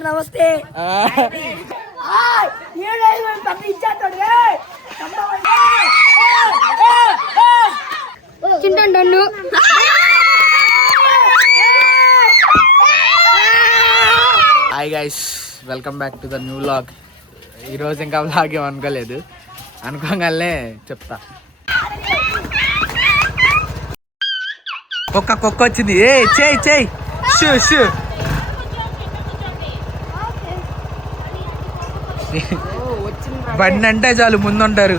అందరు నమస్తే. చింటండు hi guys, welcome back to the new vlog. ఈరోజు ఇంకా వ్లాగ్ ఏం అనుకోలేదు, అనుకోగానే చెప్తా. కుక్క వచ్చింది. ఏ చేయి షూ షూ. బండి అంటే చాలు ముందుంటారు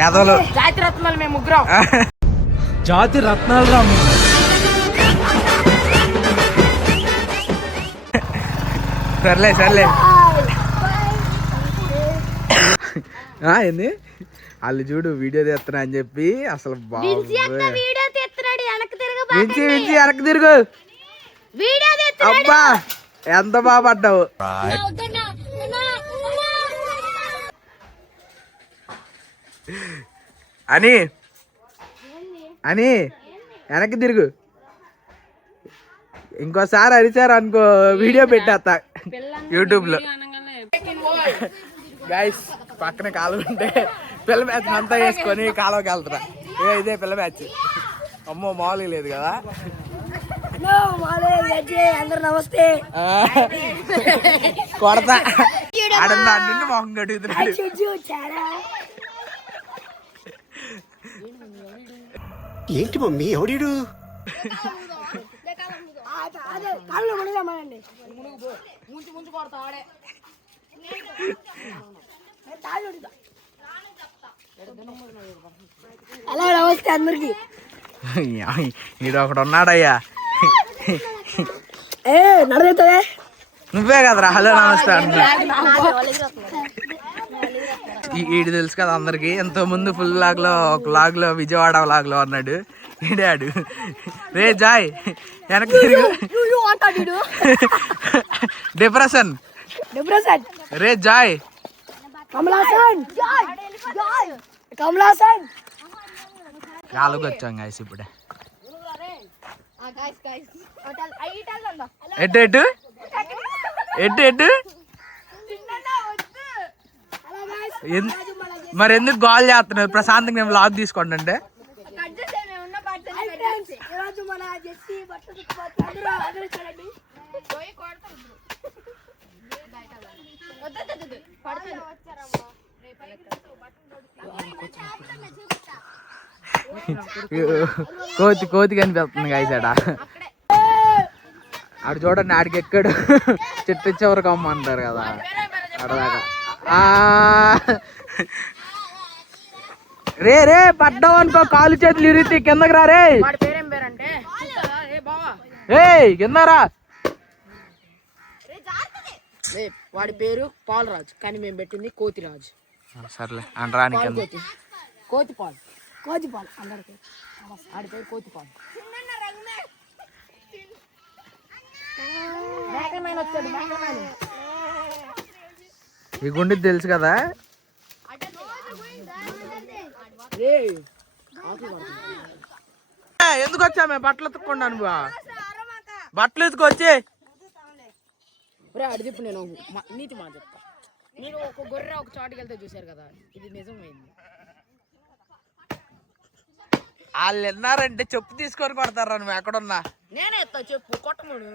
యాదవలు. జాతి రత్నాలు మేము ముగ్గురం. జాతి రత్నాలు రా. సర్లే ఏంది వాళ్ళు చూడు వీడియో తీస్తున్నా అని చెప్పి అసలు వెనక్కి తిరుగు. అబ్బా ఎంత బాగా పడ్డావు. అని వెనక్కి తిరుగు. ఇంకోసారి అరిచారు అనుకో వీడియో పెట్టేస్తా యూట్యూబ్ లో. గైస్ పక్కన కాలువ ఉంటే పిల్ల మ్యాచ్ అంతా వేసుకొని కాలువకి వెళ్తారా. ఇదే పిల్ల మ్యాచ్. అమ్మో మామూలుగా లేదు కదా. అందరు నమస్తే. కొడతా ఆడందా అంటుంటే మొహం కడుగుతున్నాడు. ఏంటి మమ్మీ ఎవడీడు? హలో నమస్తే అందరికి. ఈడు ఒకడు ఉన్నాడయ్యా. నడుగుతావే నువ్వే కదరా హలో నమస్తే అన్నా. ఈడు తెలుసు కదా అందరికి. ఎంతో ముందు ఫుల్ లాగ్ లో ఒక లాగ్ లో విజయవాడ లాగ్ లో అన్నాడు ఈడాడు. రే జాయ్ వెనక్కి తిరుగు. డిప్రెషన్ రే జాయ్. కాలుకి వచ్చాం గాయస్ ఇప్పుడే. ఎటు మరి ఎందుకు కాల్ చేస్తున్నారు? ప్రశాంతంగా నేను వ్లాగ్ తీసుకోండి అంటే. కోతి కనిపిస్తుంది గాయసాడ. ఆడు చూడండి ఆడికి ఎక్కడు చెట్టు చివరికి అమ్మంటారు కదా అడదాకా. రే పడ్డావు అనుకో కాలు చేతులు ఇరిగి కిందకి రా. రే కిందరా. వాడి పేరు పాలరాజు కానీ మేము పెట్టింది కోతిరాజు. సర్లే అంటరాని కోతిపాల్ అందరికి ఆడి పేరు కోతిపాల్. ఈ గుండి తెలుసు కదా. ఎందుకు వచ్చా మేము బట్టలు ఎత్తుకున్నాను. బట్టలు ఎత్తుకొచ్చి అడిగిప్పుడు నేను నీతి మాట చెప్తా. మీరు ఒక గొర్రె ఒక చోటుకి వెళ్తే చూసారు కదా, ఇది నిజమైంది. వాళ్ళు విన్నారంటే చెప్పు తీసుకొని కొడతారా. నువ్వు ఎక్కడున్నా నేనే ఎత్తా చెప్పు కొట్టముడు.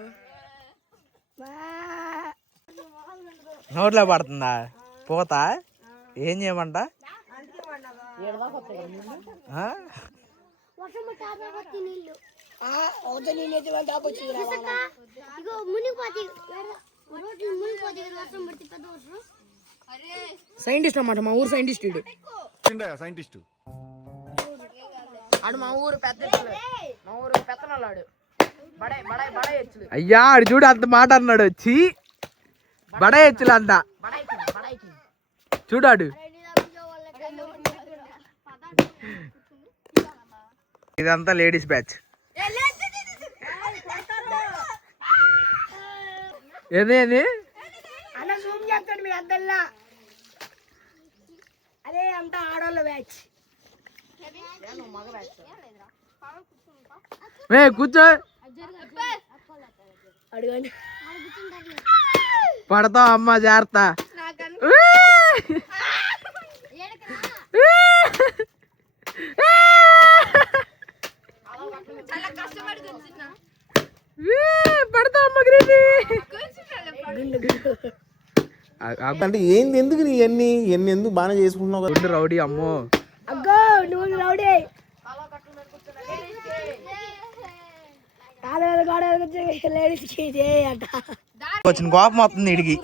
నోట్లో పడుతుందా పోతా? ఏం చేయమంట? సైంటిస్ట్ అన్నమాట, మా ఊరు సైంటిస్ట్. సైంటిస్ట్ ఆడు మా ఊరు పెత్తనాడు. అయ్యా ఆడు చూడు అంత మాట అన్నాడు. వచ్చి బడా ఎచ్చులు అంట చూడాడు. ఇదంతా లేడీస్ బ్యాచ్. ఏది అదే అంతా ఆడోళ్ళ బ్యాచ్. కూర్చో అడగండి. పడతావు అమ్మ జాగ్రత్త. పడతావు అమ్మ గ్రీవి. అంటే ఏంది, ఎందుకు నీ ఎన్ని ఎందుకు బాగానే చేసుకుంటున్నావు కదా. రౌడీ అమ్మో. వచ్చిన కోపం వస్తుంది ఇడికి.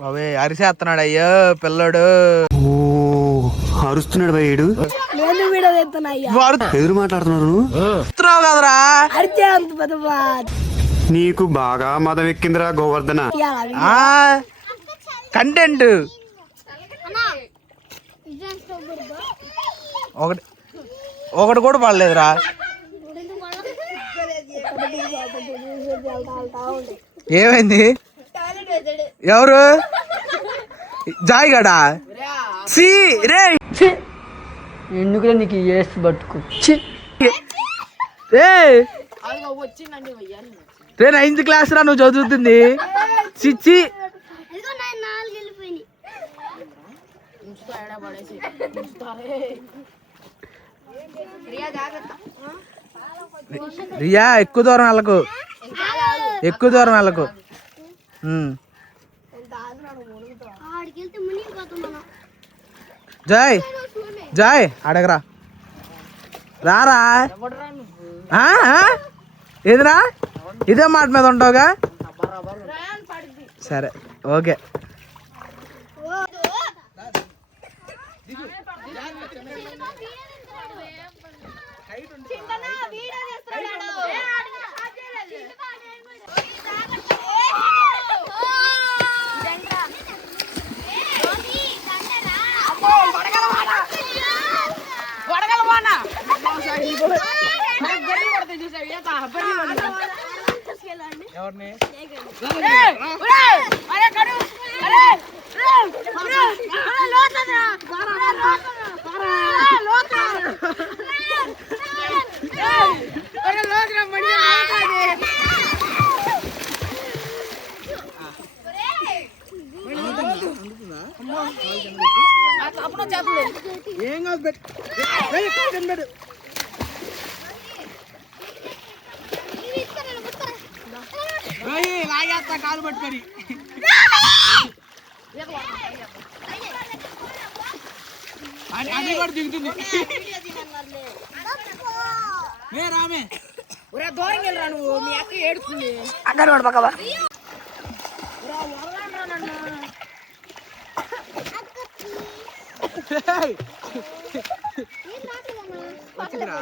బాబే అరిసేస్తున్నాడు అయ్యో పిల్లడు. అరుస్తున్నాడు భయ్యుడు. ఎదురు మాట్లాడుతున్నారు కదరా. నీకు బాగా మదం ఎక్కిందిరా గోవర్ధన. కంటెంట్ ఒకటి ఒకటి కూడా పడలేదురా. ఏమైంది? ఎవరు? జాయ్ గడా. సి రే ఎందుకు నీకు ఏసి పట్టుకు రే 9th క్లాస్ రా నువ్వు చదువుతుంది. చిచ్చి రియా ఎక్కువ దూరం వెళ్ళకు, ఎక్కువ దూరం వెళ్ళకు. జాయ్ జాయ్ అడగరా రారా. ఏదిరా ఇదే మాట మీద ఉంటావుగా. సరే ఓకే. ఏం కాదు లాగేస్తా కాలు పట్టుకొని. అది కూడా దిగుతుంది. రామే దూరం వెళ్ళరా నువ్వు. మీ అక్క ఏడుస్తుంది. అక్కడ కూడా పక్కవా. వచ్చిందిరా.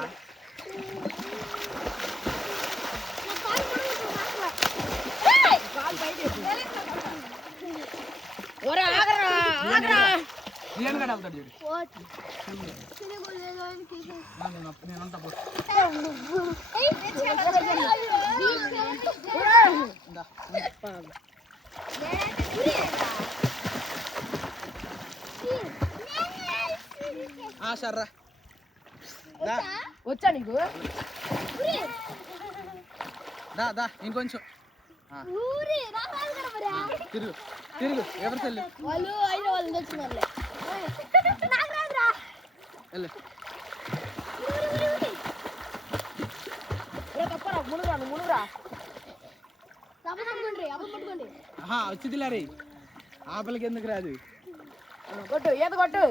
సర్రా వచ్చా నీకు దా ఇంకొంచెం తిరుగు తిరుగు. ఎవరు తెల్లు వచ్చిందిలే రే. ఆపలకి ఎందుకు రాదు. కొట్టు ఈత కొట్టు.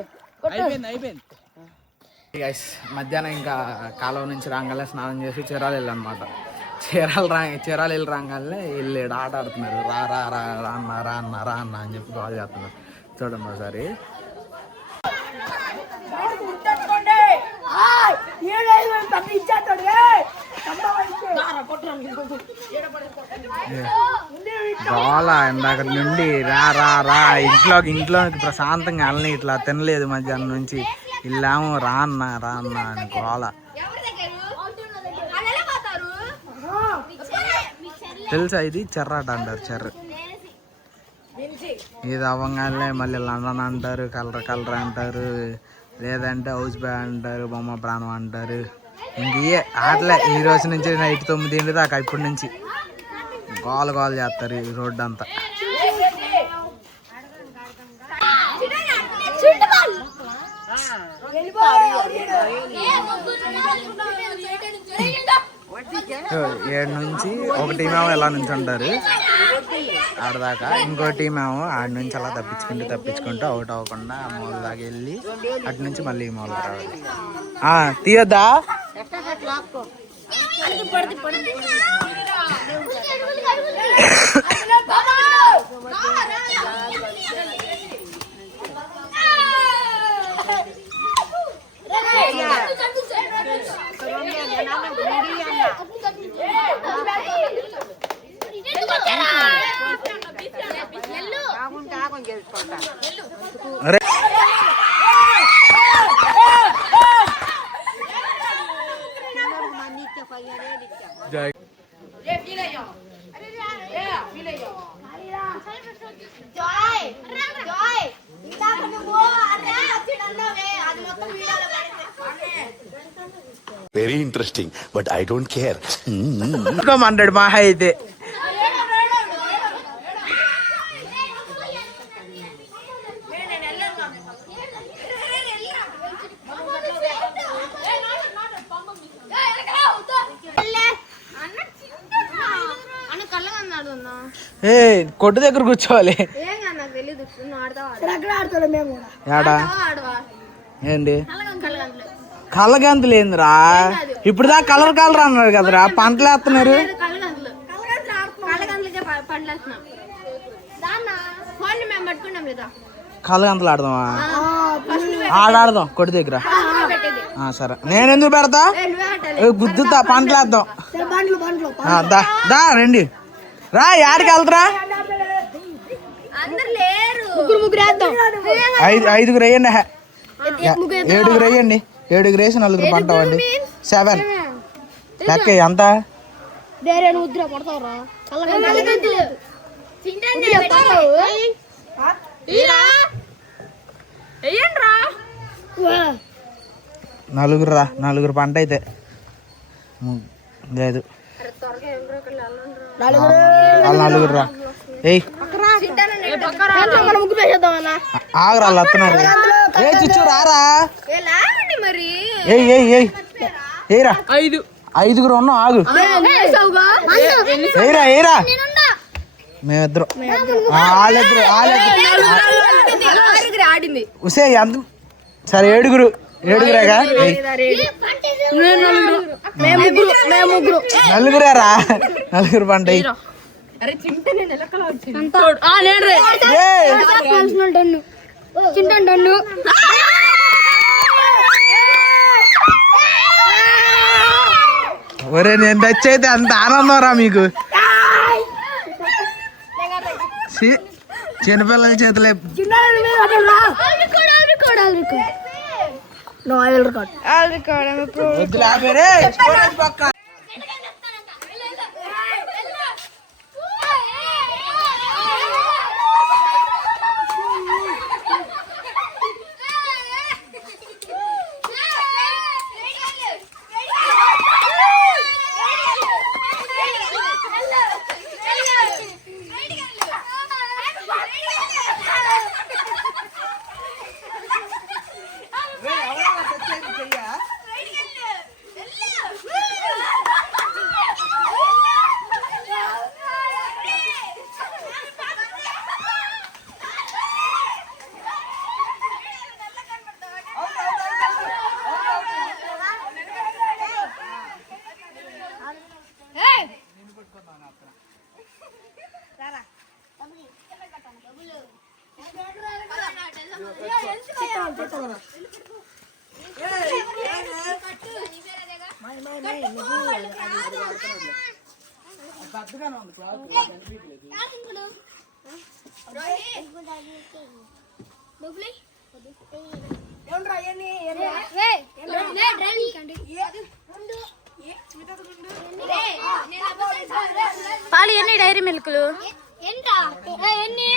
అయిపోయింది అయిపోయింది. గైస్ మధ్యాహ్నం ఇంకా కాలువ నుంచి రాగానే స్నానం చేసి చీరాలు వెళ్ళనమాట. చీరాలు వెళ్ళి రాగానే వెళ్ళి ఆట ఆడుతున్నారు. రా రా రా రా అన్న రా అన్న రా అన్న అని చెప్పి కాల్ చేస్తున్నారు. చూడండి ఒకసారి. గోళ ఇందాక నుండి రా రా రా ఇంట్లోకి ప్రశాంతంగా వెళ్ళని ఇట్లా తినలేదు మధ్యాహ్నం నుంచి. ఇల్లాము రా అన్న అని గోళ. తెలుసా ఇది చెర్రాట అంటారు. చెర్ర ఇది అవ్వగానే మళ్ళీ లండన్ అంటారు, కలర్ అంటారు, లేదంటే హౌస్ బాయ్ అంటారు, బొమ్మ ప్రాణం అంటారు. ఇంకే ఆటలే ఈ రోజు నుంచి నైట్ 9 దాకా ఇప్పటి నుంచి గోల గోల చేస్తారు ఈ రోడ్డు అంతా. ఏడు నుంచి ఒక టీం ఏమో ఎలా నుంచి ఉంటారు ఆడదాకా, ఇంకో టీం ఏమో ఆడ నుంచి అలా తప్పించుకుంటూ అవుట్ అవ్వకుండా మూల దాకా వెళ్ళి అటు నుంచి మళ్ళీ మూలకి రావాలి. తీయద్దా అరే very interesting but I don't care. మాట్లాడు మహా అయితే ఏ కొట్టు దగ్గర కూర్చోవాలి. ఏంటి కళ్ళగంతులు ఏందిరా? ఇప్పుడు దాకా కలర్ కలర్ అన్నారు కదరా, పంటలు వేస్తున్నారు. కళ్ళగంతులు ఆడదామా? ఆడాడదాం కొట్టు దగ్గర. సరే నేను ఎందుకు పెడతా, గుద్దుతా, పంటలు వేద్దాం. దా రండి రా, యాడికి వెళ్తారా? ఐదుగురు వేయండి, 7 వేయండి. 7 వేసి 4 పంట అవ్వండి. 7 లెక్క ఎంత? నలుగురు పంట అయితే లేదు. నలుగురు రా. ఆగరా వస్తున్నారు. ఏ చిచ్చు రారా, ఏరా 5 ఉన్నాం. ఆగు ఏరా మేమిద్దరం. వాళ్ళిద్దరు ఉసే ఎంత? సరే 7 7గా నలుగురేరా, 4 పంట. ఒరే నేను తెచ్చైతే అంత ఆనందం రా మీకు. చిన్నపిల్లల చేతులే పాలు ఎన్ని డైరీ మిల్క్లు ఎన్ని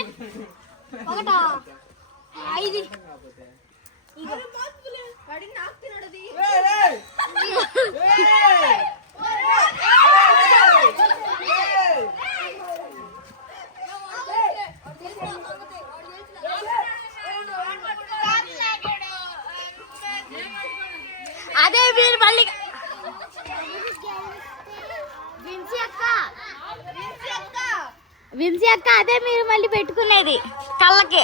1 5 అదే మీరు మళ్ళీ విన్సీ అక్క అదే మీరు మళ్ళీ పెట్టుకునేది కళ్ళకి